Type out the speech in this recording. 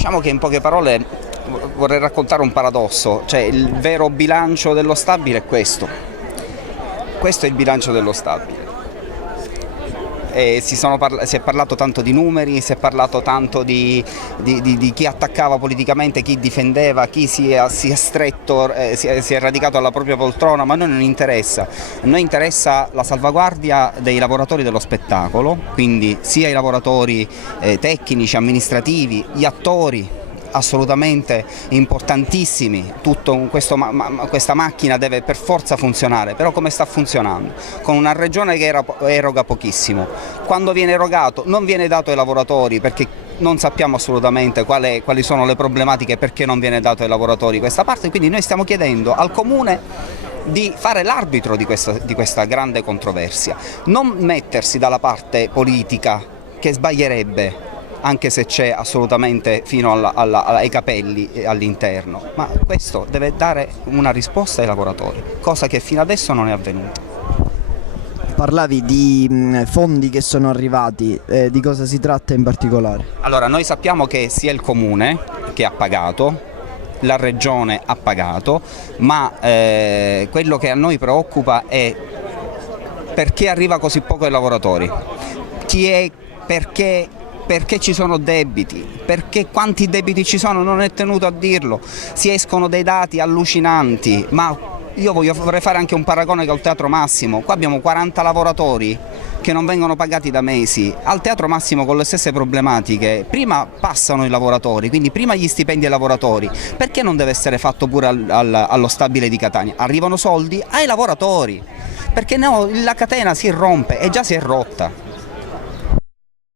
Diciamo che in poche parole vorrei raccontare un paradosso, cioè il vero bilancio dello stabile è questo. Questo è il bilancio dello stabile. Si è parlato tanto di numeri, si è parlato tanto di chi attaccava politicamente, chi difendeva, chi si è stretto, si è radicato alla propria poltrona, ma a noi non interessa. A noi interessa la salvaguardia dei lavoratori dello spettacolo, quindi sia i lavoratori tecnici, amministrativi, gli attori, assolutamente importantissimi. Questa macchina deve per forza funzionare, però come sta funzionando? Con una regione che eroga pochissimo, quando viene erogato non viene dato ai lavoratori perché non sappiamo assolutamente quali sono le problematiche, perché non viene dato ai lavoratori questa parte, quindi noi stiamo chiedendo al Comune di fare l'arbitro di questa grande controversia, non mettersi dalla parte politica, che sbaglierebbe, anche se c'è assolutamente fino ai capelli all'interno, ma questo deve dare una risposta ai lavoratori, cosa che fino adesso non è avvenuta. Parlavi di fondi che sono arrivati, di cosa si tratta in particolare? Allora, noi sappiamo che sia il Comune che ha pagato, la Regione ha pagato, ma quello che a noi preoccupa è perché arriva così poco ai lavoratori, perché ci sono debiti, perché quanti debiti ci sono non è tenuto a dirlo, si escono dei dati allucinanti, ma io vorrei fare anche un paragone col Teatro Massimo. Qua abbiamo 40 lavoratori che non vengono pagati da mesi, al Teatro Massimo con le stesse problematiche, prima passano i lavoratori, quindi prima gli stipendi ai lavoratori, perché non deve essere fatto pure allo stabile di Catania? Arrivano soldi ai lavoratori, perché no, la catena si rompe e già si è rotta.